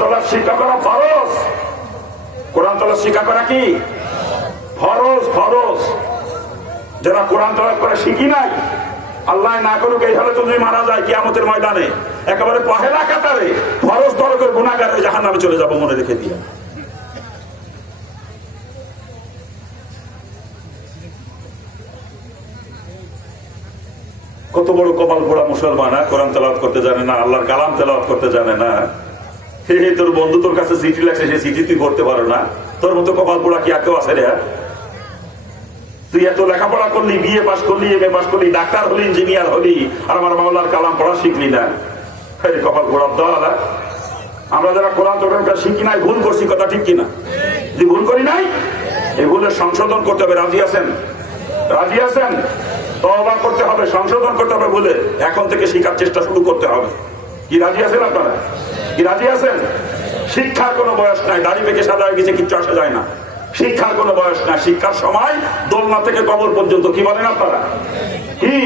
তলার শিক্ষা করা ফরজ। কোরআন তলার শিক্ষা করা কি ফরজ? ফরজ। যারা কোরআন তলাত করা শিখি নাই, আল্লাহ না করুক এই হালে যদি মারা যায় কিয়ামতের ময়দানে একেবারে পহেলা কাতারে ফরজ তরকের গুনাহগার হয়ে জাহান্নামে চলে যাব, মনে রেখে দিয়ে। কত বড় কপাল পোড়া মুসলমান, কোরআন তেলাওয়াত করতে জানে না, আল্লাহর কালাম তেলাওয়াত করতে জানে না। তোর বন্ধু তোর কাছে চিঠি লাগছে, সে চিঠি তুই পড়তে পারো না। তোর মতো কপাল পোড়া কি আর কেউ আছে রে? তুই এত লেখাপড়া করলি, বিএ পাস করলি, এমএ পাস করলি, ডাক্তার হলি, ইঞ্জিনিয়ার হলি, আর আমার মাওলার কালাম পড়া শিখলি না। কপাল পোড়া দাদা। আমরা যারা কোরআন তরফটা শিখি নাই, ভুল করছি, কথা ঠিক কিনা? যদি ভুল করি নাই, এই ভুলের সংশোধন করতে হবে। রাজি আছেন? রাজি আছেন? তওবা করতে হবে, সংশোধন করতে হবে। ভুলে এখন থেকে শিখার চেষ্টা শুরু করতে হবে। কি রাজি আছেন আপনারা? কি রাজি আছেন? শিক্ষার কোনো বয়স নাই। দাড়ি পেকে সাদা হয়ে গেছে, কিচ্ছু আসা যায় না। শিক্ষার কোনো বয়স নাই। শিক্ষার সময় দোলনা থেকে কবর পর্যন্ত। কি বলেন আপনারা? কি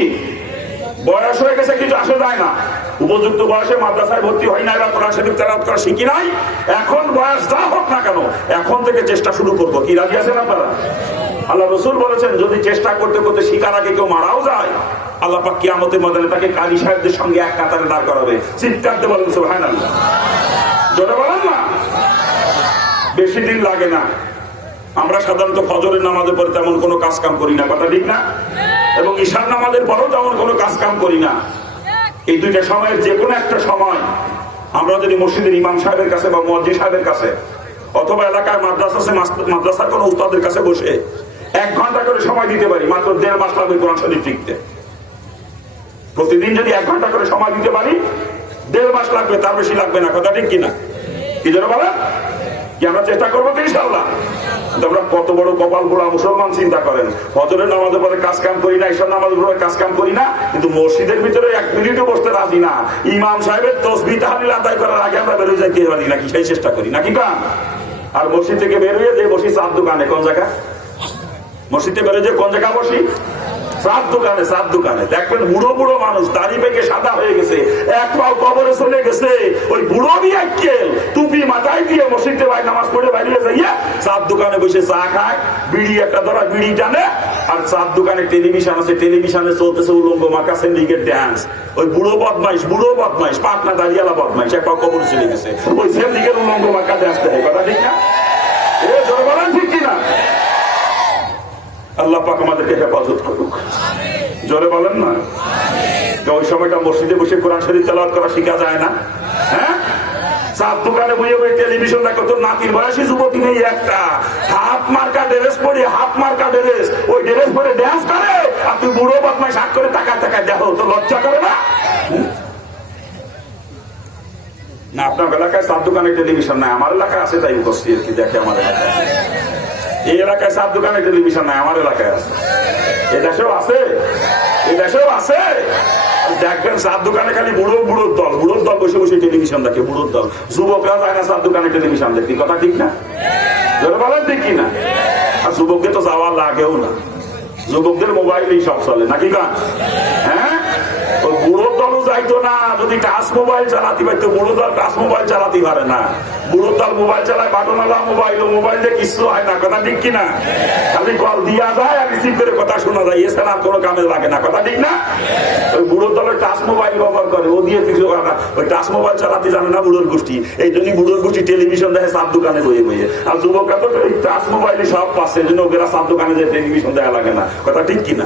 বয়স হয়ে গেছে, কিছু আসা যায় না। উপযুক্ত বয়সে মাদ্রাসায় ভর্তি হয় নাই বা কোরআন শরীফ তেলাওয়াত করা শিখি নাই, এখন বয়স যা হোক না কেন এখন থেকে চেষ্টা শুরু করবো। কি রাজি আছেন আপনারা? আল্লাহ রাসূল বলেছেন, যদি চেষ্টা করতে করতে শিকার আগে কেউ মারাও যায়, আল্লাহ পাক কিয়ামতের ময়দানে তাকে কাজী সাহেবদের সঙ্গে এক কাতারে দাঁড় করাবে। চিৎকার দিয়ে বলেন সুবহানাল্লাহ। জোরে বলেন না। বেশি দিন লাগে না। আমরা সাধারণত ফজরের নামাজের পরে তেমন কোনো কাজ কাম করি না, কথা ঠিক না? এবং ঈশার নামাজের পরেও তেমন কোনো কাজ কাম করি না। এই দুইটা সময়ের যে কোনো একটা সময় আমরা যদি মসজিদের ইমাম সাহেবের কাছে বা মুয়াজ্জিন সাহেবের কাছে অথবা এলাকায় মাদ্রাসার কোনো উস্তাদের কাছে বসে 1 ঘন্টা করে সময় দিতে পারি, মাত্র 1.5 মাস লাগবে কোরআন শরীফ শিখতে। প্রতিদিন যদি 1 ঘন্টা করে সময় দিতে পারি, 1.5 মাস লাগবে, তার বেশি লাগবে না, কথা ঠিক কিনা? কি যেন বলে কি আমরা চেষ্টা করবো তো ইনশাআল্লাহ। আমরা কত বড় কপাল পোড়া মুসলমান, চিন্তা করেন। ফজরের নামাজের পরে কাজ কাম করি না, ঈশার নামাজের পরে কাজ কাম করি না, কিন্তু মসজিদের ভিতরে 1 মিনিটও বসতে রাজি না। ইমাম সাহেবের তাসবিহ তাহলিল আদায় করার আগে আমরা বের হয়ে যাইতে পারি নাকি, সেই চেষ্টা করি নাকি কাম? আর মসজিদ থেকে বের হয়ে যে বসি চার দোকানে। কোন জায়গা? মসজিদ থেকে বের হয়ে যে কোন জায়গা বসি? চার দোকানে। চার দোকানে দেখবেন বুড়ো বুড়ো মানুষ, দাড়ি পেকে সাদা হয়ে গেছে, এক পাও কবরে চলে গেছে, ওই বুড়ো বিয়াক্কেল টুপি মাথায় দিয়ে মসজিদে ভাই নামাজ পড়ে বাইরে যাইয়া চার দোকানে বসে চা খায়, বিড়ি একটা ধরা বিড়ি টানে, আর চার দোকানে টেলিভিশন আছে, টেলিভিশনে চলতেছে উলঙ্গ মার্কা সিন্ডিকেট ডান্স। ওই বুড়ো বদমাইশ পাটনা দাঁড়িয়ালা বদমাইশ এক পাও কবরে চলে গেছে, ওই সিন্ডিকেট উলঙ্গ মার্কা ডান্স দেয়, কথা ঠিক না? এ জোরে বলেন ঠিক কিনা? আল্লাহ পাক আমাদেরকে হেফাজত করুক। জোরে বলেন না। ওই সময়টা মসজিদে বসে কোরআন শরীফ তেলাওয়াত করা শিখা যায় না? হ্যাঁ, চার দোকানে বইয়ে বই টেলিভিশন দেখো, তোর নাতির বয়সী যুবতী নেই একটা, হাফ মার্কা ড্রেস পরে, হাফ মার্কা ড্রেস, ওই ড্রেস পরে ড্যান্স করে, আর তুই বুড়ো বদমাইশ হাত করে টাকা দেখো, তো লজ্জা করে না? না, আপনার এলাকায় চার দোকানে টেলিভিশন নাই, আমার এলাকায় আছে, তাই উপস্থিত কি দেখে আমার এলাকায়। এই এলাকায় চার দোকানে টেলিভিশন নাই, আমার এলাকায় আছে। এদেশেও আছে, এদেশেও আছে। দেখবেন চার দোকানে খালি বুড়োর দল বসে বসে টেলিভিশন দেখে, বুড়োর দল। যুবকরা যায় না চার দোকানে টেলিভিশন দেখি, কথা ঠিক না? বলেন ঠিক কিনা? আর যুবকদের তো যাওয়ার লাগেও না, যুবকদের মোবাইলেই সব চলে নাকি গান? হ্যাঁ, ওই বুড়োর দলও যাইতো না, যদি টাচ মোবাইল চালাতে পারতো। বুড়ো দল টাচ মোবাইল চালাতে পারে না, বুড়ো দল মোবাইল চালায় বাটনওয়ালা মোবাইল, ও মোবাইল দিয়ে কিছু হয় না, কথা ঠিক কিনা? খালি কল দিয়া যায় আর রিসিভ করে কথা শোনা যায়, এছাড়া আর কোনো কামে লাগে না, কথা ঠিক না? ওই বুড়ো দলের টাচ মোবাইল ব্যবহার করে, ও দিয়ে কিছু হয় না, ওই টাচ মোবাইল চালাতে জানে না বুড়োর গোষ্ঠী। এই জন্যই বুড়োর গোষ্ঠী টেলিভিশন দেখে চার দোকানে বইয়ে বইয়ে, আর যুবকরা তো টাচ মোবাইলে সব পাচ্ছে, এই জন্য ওরা চার দোকানে যে টেলিভিশন দেখা লাগে না, কথা ঠিক কিনা?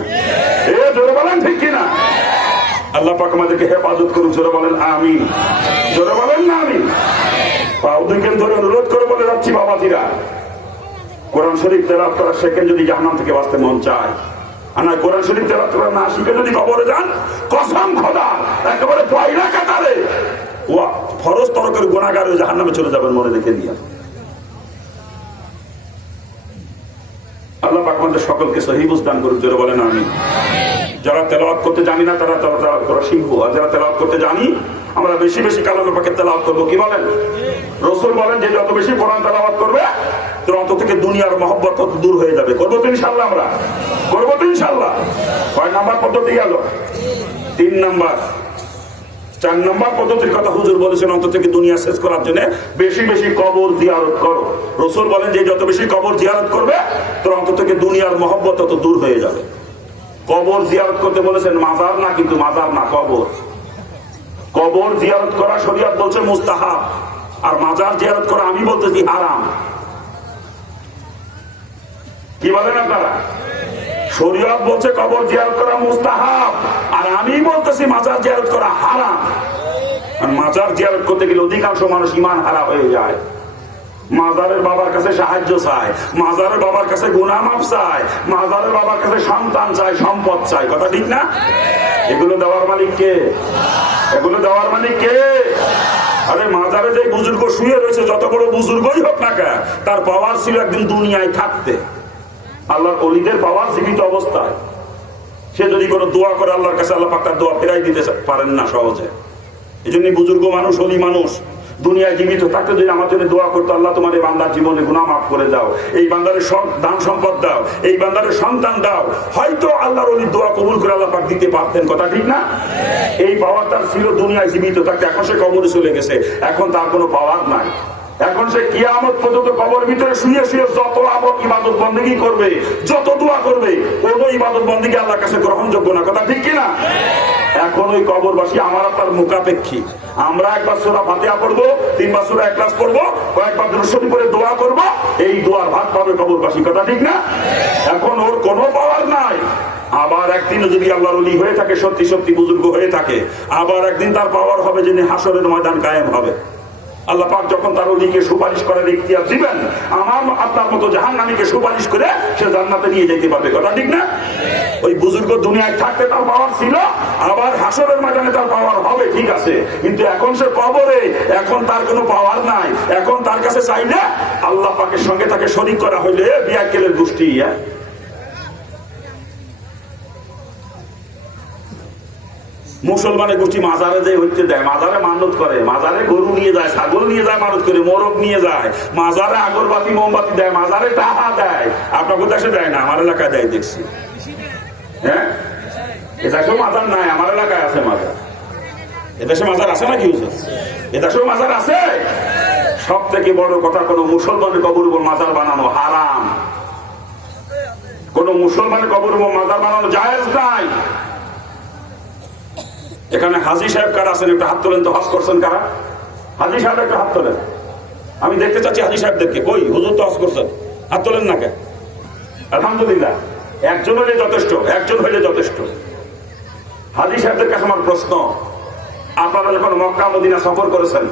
এ জোরে বলেন ঠিক কিনা? আল্লাহ পাক আমাদেরকে হেফাজত করুন। জোরে বলেন আমিন। জোরে বলেন না আমিন। পাও দুইকেন ধরে অনুরোধ করে বলে যাচ্ছি, বাবাজিরা, কোরআন শরীফ তেলাওয়াত করা শেখেন যদি জাহান্নাম থেকে বাঁচতে মন চায়। আর না, কোরআন শরীফ তেলাওয়াত করা না শিখে যদি কবরে যান, কসম খোদা একেবারে পয়লা কাতারে ও ফরজ তরকের গুনাহগার হয়ে জাহান্নামে চলে যাবেন, মনে রেখে দিয়া। আল্লাহ পাক আমাদের সকলকে সহিহ বুঝ দান করুন। জোরে বলেন আমিন। যারা তেলাওয়াত করতে জানি না তারা তেলাওয়াত করা শিখবো, আর যারা তেলাওয়াত করতে জানি আমরা বেশি বেশি কালামে পাকের তেলাওয়াত করবো। কি বলেন? রাসূল বলেন যে যত বেশি কোরআন তেলাওয়াত করবে তোর অন্তর থেকে দুনিয়ার মহব্বত তত দূর হয়ে যাবে। করবো তো ইনশাআল্লাহ? আমরা করবো তো ইনশাআল্লাহ। কয় নাম্বার পদ্ধতি গেল? 3 নাম্বার। 4 নম্বর পদ্ধতির কথা হুজুর বলেছেন, অন্তত থেকে দুনিয়া শেষ করার জন্য বেশি বেশি কবর জিয়ারত করো। রাসূল বলেন যে যত বেশি কবর জিয়ারত করবে তোর অন্তত থেকে দুনিয়ার মহব্বত তত দূর হয়ে যাবে। কবর জিয়ারত করতে বলেছেন, মাজার না, কিন্তু মাজার না, কবর। কবর জিয়ারত করা শরীয়ত বলছে মুস্তাহাব, আর মাজার জিয়ারত করা আমি বলতেছি হারাম। কি বলেন আপনারা? শরীয়ত বলছে কবর জিয়ারত করা মুস্তাহাব, আর আমি বলতেছি মাজার জিয়ারত করা হারাম। আর মাজার জিয়ারত করতে গেলে অধিকাংশ মানুষ ঈমান হারা হয়ে যায়। মাজারের বাবার কাছে সাহায্য চায়, মাজারের বাবার কাছে গুনাহ মাফ চায়, মাজারের বাবার কাছে সন্তান চায়, সম্পদ চায়। কথা ঠিক না? এগুলো দেওয়ার মালিক কে? এগুলো দেওয়ার মালিক কে? আরে মাজারে যে বুজুর্গ শুয়ে রয়েছে, যত বড় বুজুর্গই হোক না কেন, তার পাওয়ার ছিল একদিন দুনিয়ায় থাকতে। আল্লাহর ওলিদের পাওয়ার জীবিত অবস্থায়। সে যদি কোনো দোয়া করে আল্লাহর কাছে, আল্লাহ পাক তার দোয়া ফেরাই দিতে পারেন না সহজে। এই জন্য বুজুর্গ মানুষ, ওলি মানুষ দুনিয়ায় জীবিত থাকতে যদি আমার জন্য দোয়া করতো, আল্লাহ তোমার এই বান্দার জীবনে গুনাহ মাফ করে দাও, এই বান্দারের দান সম্পদ দাও, এই বান্দারের সন্তান দাও, হয়তো আল্লাহর ওলি দোয়া কবুল করে আল্লাহ পাক দিতে পারতেন। কথা ঠিক না? এই পাওয়ার তার ছিল দুনিয়ায় জীবিত থাকতে। এখন সে কবরে চলে গেছে, এখন তার কোনো পাওয়ার নাই। এখন সে কিয়ামত পর্যন্ত কবর ভিতরে শুয়ে শুয়ে যত ইবাদত বন্দেগী করবে, যত দোয়া করবে, কোন ইবাদত বন্দেগী আল্লাহর কাছে গ্রহণযোগ্য না। কথা ঠিক কিনা? এখন ওই কবরবাসী আমার আপনার মুখাপেক্ষী। আমরা একবার সূরা ফাতিহা পড়বো, 3 বার সূরা ইখলাস পড়বো, কয়েকবার দুরূদ শরীফ পড়ে দোয়া করবো, এই দোয়ার ভাগ পাবে কবরবাসী। কথা ঠিক না? এখন ওর কোনো পাওয়ার নাই। আবার একদিন যদি আল্লাহর ওলি হয়ে থাকে, সত্যি সত্যি বুজুর্গ হয়ে থাকে, আবার একদিন তার পাওয়ার হবে, যিনি হাসরের ময়দান কায়েম হবে। আল্লাহ পাক যখন তার ওলিকে সুপারিশ করার ইখতিয়ার দিবেন, আমার আপনার মতো জাহান্নামীকে সুপারিশ করে সে জান্নাতে নিয়ে যেতে পারবে। কথা ঠিক না? ওই বুজুর্গ দুনিয়ায় থাকতে তার পাওয়ার ছিল, আবার হাসরের ময়দানে তার পাওয়ার হবে, ঠিক আছে, কিন্তু এখন সে কবরে, এখন তার কোনো পাওয়ার নাই। এখন তার কাছে চাইলে আল্লাহ পাকের সঙ্গে তাকে শরীক করা হইলে বিয়াক্কেলের গোষ্ঠী। মুসলমানের গোষ্ঠী মাজারে যে হইতে দেয়, মাজারে মানত করে, মাজারে গরু নিয়ে যায়, ছাগল নিয়ে যায়, মানত করে, মোরগ নিয়ে যায়, মাজারে আগরবাতি মোমবাতি দেয়, মাজারে টাকা দেয়। আপনার দেশে দেয় না? আমার এলাকায় দেয় দেখছি। হ্যাঁ, এদেশেও মাজার নাই, আমার এলাকায় আছে মাজার। এদেশে মাজার আছে নাকি? এদেশেও মাজার আছে। সব থেকে বড় কথা, কোন মুসলমানের কবর উপর মাজার বানানো হারাম। কোন মুসলমানের কবর উপর মাজার বানানো জায়েজ নাই। এখানে হাজী সাহেব কারা আছেন? একটা হাত তোলেন তো। হজ করছেন কারা? হাজী সাহেব একটা হাত তোলেন। আমি দেখতে চাচ্ছি হাজী সাহেবদেরকে। কই? হুজুর তো হজ করছেন, হাত তোলেন না কেন? আলহামদুলিল্লাহ, একজন হইলে যথেষ্ট, একজন হইলে যথেষ্ট। হাজী সাহেবদের কাছে আমার প্রশ্ন, আপনারা যখন মক্কা মদিনা সফর করেছেন,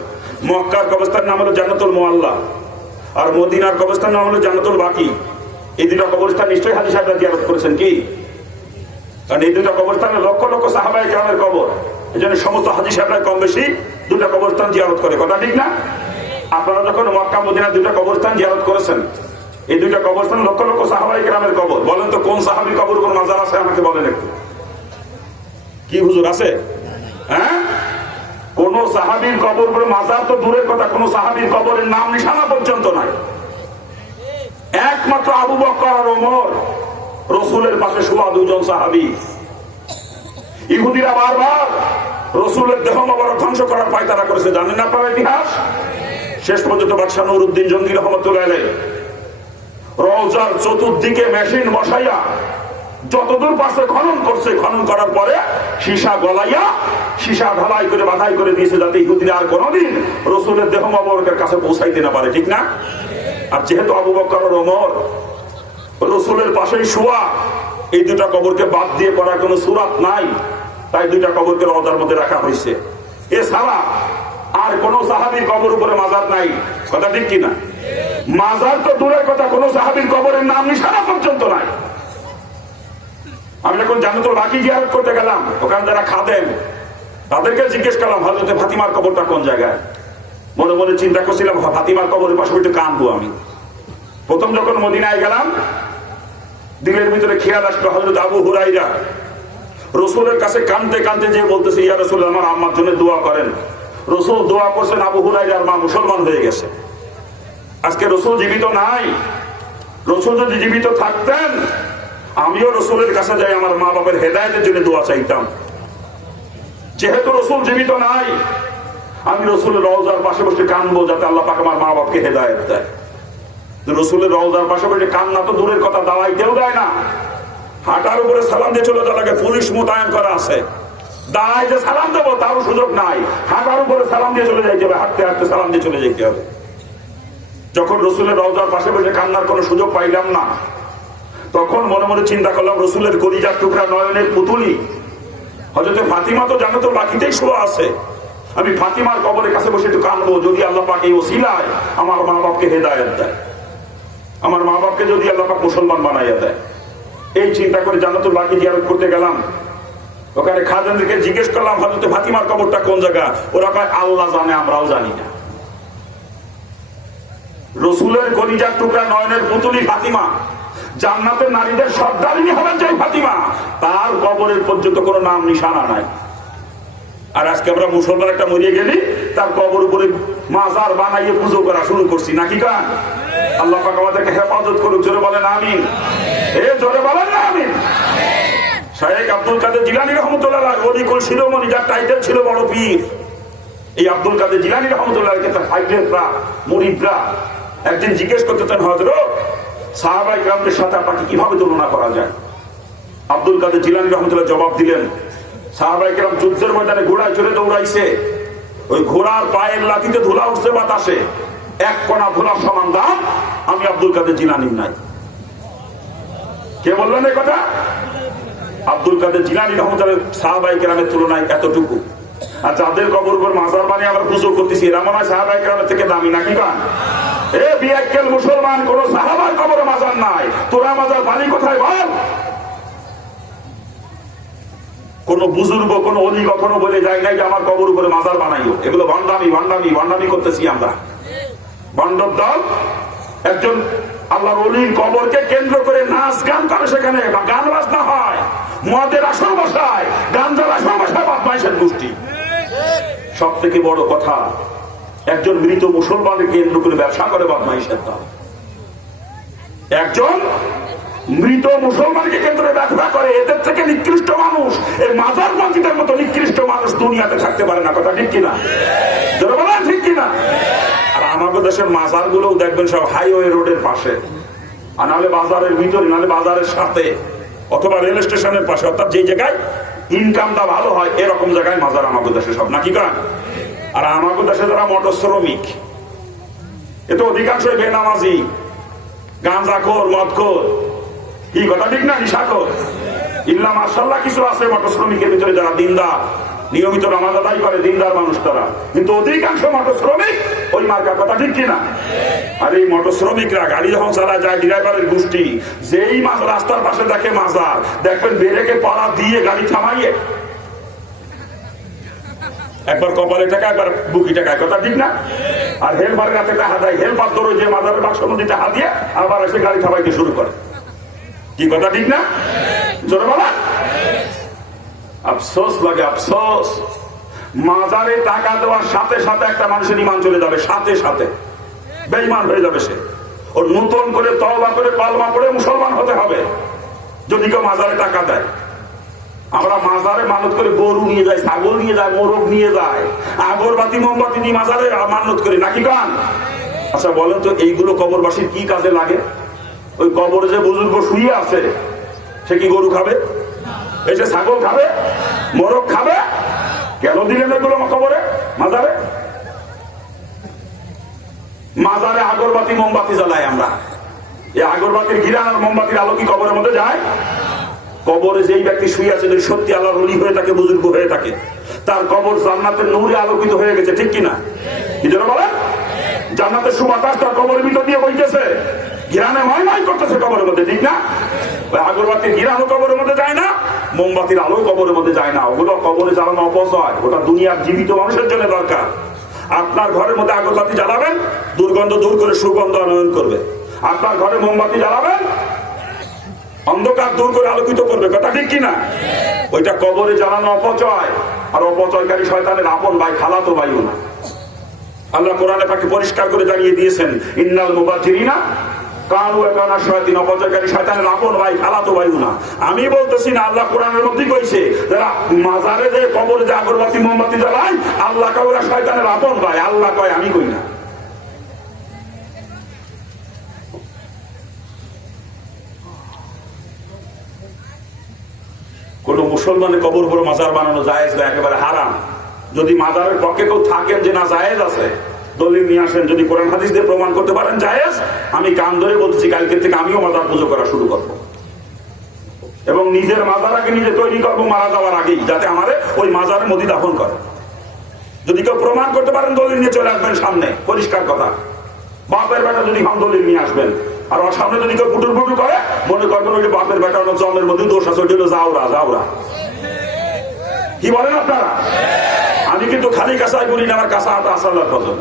মক্কার কবরস্থান নাম হলো জান্নাতুল মুআল্লা, আর মদিনার কবরস্থান নাম হলো জান্নাতুল বাকি। এই দুটো কবরস্থান নিশ্চয়ই হাজী সাহেবরা জিয়ারত করেছেন কি? কারণ এই দুটো কবরস্থানে লক্ষ লক্ষ সাহাবায়ে কেরামের কবর। এই জন্য সমস্ত হাজী সাহেবরা কম বেশি দুটো কবরস্থান জিয়ারত করে। কথা ঠিক না? আপনারা যখন মক্কা মদিনা দুটো কবরস্থান জিয়ারত করেছেন, এই দুইটা কবরস্থান লক্ষ লক্ষ সাহাবায়ে কেরামের কবর। বলেন তো কোন সাহাবীর কবর কোন মাজার আছে? আমাকে বলেন একটু। কি হুজুর আছে? হ্যাঁ, কোন সাহাবীর কবর করে মাজার তো দূরের কথা, কোন সাহাবীর কবরের নাম নিশানা পর্যন্ত নাই। একমাত্র আবু বকর আর ওমর, রাসূলের পাশে শোয়া দুজন সাহাবী। ইহুদিরা বারবার রাসূলের দেহ মোবারক ধ্বংস করার পায়তারা করেছে, জানেন না আপনারা ইতিহাস? শেষ পর্যন্ত বাদশাহ নুরউদ্দিন জঙ্গি রহমাতুল্লাহ আলাইহি রওজার চতুর্দিকে মেশিন বসাইয়া যতদূর পাশে খনন করছে, খনন করার পরে সীসা গলাইয়া সীসা ঢালাই করে বাধাই করে দিয়েছে, যাতে ইহুদিরা আর কোনোদিন রাসূলের দেহ মোবারকের কাছে পৌঁছাইতে না পারে। ঠিক না? আর যেহেতু আবু বকর আর ওমর রাসূলের পাশেই শোয়া, এই দুটা কবরকে বাদ দিয়ে করার কোনো সুরাত নাই, তাই দুইটা কবরকে রওজার মধ্যে রাখা হয়েছে। এছাড়া আর কোন সাহাবীর কবর উপরে মাজার নাই। কথা ঠিক কিনা? মাজার তো দূরের কথা, কোন সাহাবীর কবরের নাম নিশানা পর্যন্ত নাই। আমি যখন জান্নাতুল বাকি জিয়ারত করতে গেলাম, ওখানে যারা খাদেম, তাদেরকে জিজ্ঞেস করলাম হযরতে ফাতিমার কবরটা কোন জায়গায়। মনে মনে চিন্তা করছিলাম ফাতিমার কবরের পাশে একটু কাঁদবো আমি। প্রথম যখন মদিনায় গেলাম, দিলের ভিতরে খেয়াল আসলো হযরত আবু হুরায়রা রাসূলের কাছে কাঁদতে কাঁদতে যে বলতেছে, ইয়া রাসূলুল্লাহ, আমার আম্মার জন্য দোয়া করেন। রাসূল দোয়া করছেন, আবু হুরায়রার মা মুসলমান হয়ে গেছে। আজকে রাসূল জীবিত নাই। রাসূল যদি জীবিত থাকতেন, আমিও রাসূলের কাছে যাই আমার মা বাবার হেদায়েতের জন্য দোয়া চাইতাম। যেহেতু রসুল জীবিত নাই, আমি রসুলের রওজার পাশে বসে কানবো যাতে আল্লাহ পাক আমার মা বাপকে হেদায়েত দেয়। রসুলের রওজার পাশে বসে কান্না তো দূরের কথা, দাওয়াইতেও দেয় না। হাঁটার উপরে সালাম দিয়ে চলে যাওয়া লাগে, পুলিশ মোতায়েন করা আছে। দাঁড়ায় যে সালাম দেবো তারও সুযোগ নাই, হাঁটার উপরে সালাম দিয়ে চলে যাইতে হবে, হাঁটতে হাঁটতে সালাম দিয়ে চলে যেতে হবে। যখন রসুলের রওজার পাশে বসে কান্নার কোনো সুযোগ পাইলাম না, তখন মনে মনে চিন্তা করলাম রসুলের কলিজার টুকরা নয়নের পুতুলি হযরত ফাতিমা তো জান্নাতুল বাকিতেই শোয়া আছে, আমি ফাতিমার কবরের কাছে বসে একটু কাঁদবো, যদি আল্লাহ পাক এই ওসিলায় আমার মা বাপকে হেদায়েত দেয়, আমার মা বাপকে যদি আল্লাহ পাক মুসলমান বানাইয়া দেয়। এই চিন্তা করে জান্নাতুল বাকি জিয়ারত করতে গেলাম। ওখানে খাদেমদেরকে জিজ্ঞেস করলাম হযরত ফাতিমার কবরটা কোন জায়গা? ওরা কয় আল্লাহ জানে, আমরাও জানি না। রসুলের কলিজার টুকরা নয়নের পুতুলি ফাতিমা, জান্নাতের নারীদের সর্দারিনী হবেন যে ফাতিমা, তার কবরের পর্যন্ত কোনো নাম নিশানা নাই। আর আজকে আমরা মুসলমান একটা মরিয়ে গেলি, তার কবর উপরে মাজার বানাইয়ে পুজো করা শুরু করছি, নাকি কান? আল্লাহ পাক আমাদেরকে হেফাজত করুক, জোরে বলেন আমিন। জোরে বলেন না আমিন। শায়েখ আব্দুল কাদের জিলানী রহমতুল্লাহ অলিকুল শিরোমণি, যার টাইটেল ছিল বড় পীর, এই আব্দুল কাদের জিলানী রহমতুল্লাহ মুরিদরা একদিন জিজ্ঞেস করতেছেন, হযরত সাহাবায়ে কেরামদের সাথে আপনাকে কিভাবে তুলনা করা যায়? আব্দুল কাদের জিলানী রহমতুল্লাহ জবাব দিলেন, সাহাবায়ে কেরাম যুদ্ধের ময়দানে ঘোড়ায় চড়ে দৌড়াইছে, ওই ঘোড়ার পায়ের লাথিতে ধুলা উঠছে বাতাসে, এক কণা ধুলার সমান দাম আমি আব্দুল কাদের জিলানীর নাই। কে বললেন এই কথা? আব্দুল কাদের জিলানী রহমতুল্লাহ সাহাবায়ে কেরামের তুলনায় এতটুকু। আর যাদের কবর উপর মাজার বানিয়ে আমরা পুজো করতেছি, এরা মনে হয় সাহাবায়ে কেরামের থেকে দামি, নাকি কান? বিয়াক্কেল মুসলমান, কোন সাহাবার কবরে মাজার নাই, তোরা মাজার বানি কোথায় বল? কোন বুজুর্গ কোন অলি কখনো বলে যায় নাই যে আমার কবর উপরে মাজার বানাইও। এগুলো ভণ্ডামি ভণ্ডামি ভণ্ডামি করতেছি আমরা, ভণ্ডর দল। একজন আল্লাহর ওলির কবরকে কেন্দ্র করে নাচ গান করে, সেখানে গান বাজনা হয়, মদের আসর বসায়, গাঞ্জার আসর বসায়, বদমাইশের গোষ্ঠী। সব থেকে বড় কথা, একজন মৃত মুসলমানকে কেন্দ্র করে ব্যবসা করে বদমাইশের দল। একজন মৃত মুসলমানকে কেন্দ্রে ব্যবসা করে, এদের থেকে নিকৃষ্ট মানুষ, এই মাজার মসজিদের মতো নিকৃষ্ট মানুষ দুনিয়াতে থাকতে পারে না। কথা ঠিক কিনা? যারা বলেন ঠিক কিনা? আর আমাদের দেশের মাজার গুলোও দেখবেন সব হাইওয়ে রোডের পাশে, আর নাহলে বাজারের ভিতরে, নাহলে বাজারের সাথে, অথবা রেল স্টেশনের পাশে, অর্থাৎ যে জায়গায় ইনকামটা ভালো হয় এরকম জায়গায় মাজার আমাদের দেশে সব, নাকি কারণ? আর আমাদের দেশে যারা মোটর শ্রমিক, এ তো অধিকাংশই বেনামাজি, গাঁজাখোর, মদখোর, কি কথা ঠিক না? নিশাখোর। ইল্লা মাশাআল্লাহ কিছু আছে মোটর শ্রমিকের ভিতরে যারা দিনদার, নিয়মিত নামাজ আদায় করে, দিনদার মানুষ তারা, কিন্তু অধিকাংশ মোটর শ্রমিক ওই মার্কা। কথা ঠিক কিনা? আর এই মোটর শ্রমিকরা গাড়ি যখন চালা যায়, ড্রাইভারের গোষ্ঠী, যেই রাস্তার পাশে দেখে মাজার, দেখবেন বেরেকে পাড়া দিয়ে গাড়ি থামাইয়ে একবার কপালে টাকা, একবার বুকি টাকা। কথা ঠিক না? আর হেলপার কাছে টাকা দেয়, হেলপার ধরে যে মাজারের বাক্সের মধ্যে টাকা দিয়ে আবার এসে গাড়ি থামাইতে শুরু করে। কি কথা ঠিক না? জোরে বলা। আফসোস লাগে, আফসোস। মাজারে টাকা দেওয়ার সাথে সাথে একটা মানুষের ঈমান চলে যাবে, সাথে সাথে বেঈমান হয়ে যাবে সে। ওর নতুন করে তওবা করে কলমা পড়ে মুসলমান হতে হবে যদি কেউ মাজারে টাকা দেয়। আমরা মাজারে মানত করে গরু নিয়ে যাই, ছাগল নিয়ে যায়, মোরগ নিয়ে যায়, আগরবাতি মোমবাতি দিয়ে মাজারে মানত করি, নাকি গান? আচ্ছা বলেন তো, এইগুলো কবরবাসীর কি কাজে লাগে? ওই কবরে যে বুজুর্গ শুয়ে আছে, সে কি গরু খাবে? এসে ছাগল খাবে? মোরগ খাবে? কেন দিলেন এগুলো কবরে, মাজারে? মাজারে আগরবাতি মোমবাতি জ্বালাই আমরা। এই আগরবাতির ঘিরান আর মোমবাতির আলো কি কবরের মধ্যে যায়? কবরে যেই ব্যক্তি শুয়ে আছে, যদি সত্যি আল্লাহর ওলি হয়ে থাকে, বুজুর্গ হয়ে থাকে, তার কবর জান্নাতের নূরে আলোকিত হয়ে গেছে, ঠিক কিনা? কি যেন বলেন? জান্নাতের সুবাতাস তার কবরের ভিতর দিয়ে বইতেছে, ঘিরানে ময় করতেছে কবরের মধ্যে, ঠিক না? আগরবাতির ঘিরানো কবরের মধ্যে যায় না, মোমবাতির আলো কবরের মধ্যে যায় না। ওগুলো কবরে জ্বালানো অপচয়, ওটা দুনিয়ার জীবিত মানুষের জন্য দরকার। আপনার ঘরের মধ্যে আগরবাতি জ্বালাবেন, দুর্গন্ধ দূর করে সুগন্ধ আনয়ন করবে। আপনার ঘরে মোমবাতি জ্বালাবেন, অন্ধকার দূর করে আলোকিত করবে। কথা ঠিক কিনা? ওইটা কবরে জ্বালানো অপচয়, আর অপচয়কারী শয়তানের আপন ভাই, খালাতো ভাইও না। আল্লাহ কোরআনে পাকে পরিষ্কার করে জানিয়ে দিয়েছেন, ইন্নাল মুবাজ্জিরিনা কালু একানা শয়তান, অপচয়কারী শয়তানের আপন ভাই, খালাতো ভাইও না। আমি বলতেছি না, আল্লাহ কোরআনের মধ্যেই কইছে যারা মাজারে যে কবরে যে আগরবাতি মোমবাতি জ্বালায় আল্লাহ কয় ওরা শয়তানের আপন ভাই। আল্লাহ কয়, আমি কই না। কোন মুসলমানের কবর উপরে মাজার বানানো জায়েজ না, একেবারে হারাম। যদি মাজারের পক্ষে কেউ থাকেন যে না জায়েজ আছে, দলিল নিয়ে আসেন। যদি কোরআন হাদিস দিয়ে প্রমাণ করতে পারেন জায়েজ, আমি কান ধরে বলতেছি কালকে থেকে আমিও মাজার পুজো করা শুরু করব, এবং নিজের মাজার আগে নিজে তৈরি করবো মারা যাওয়ার আগেই, যাতে আমারে ওই মাজারের মধ্যে দাফন করে। যদি কেউ প্রমাণ করতে পারেন দলিল নিয়ে চলে আসবেন সামনে, পরিষ্কার কথা। বাপের বেটা যদি হাম দলিল নিয়ে আসবেন, আর ওর সামনে যদি কেউ পুটুর পুটুর করে মনে করবেন ওই যে বাপের বেটা হলো জন্মের মধ্যে দোষ আছে, ওইটা হলো যাওরা যাওরা। কি বলেন আপনারা? আমি কিন্তু খালি কাঁচাই বলি না, আমার কাঁচা আটা আসাল্লার ফজল।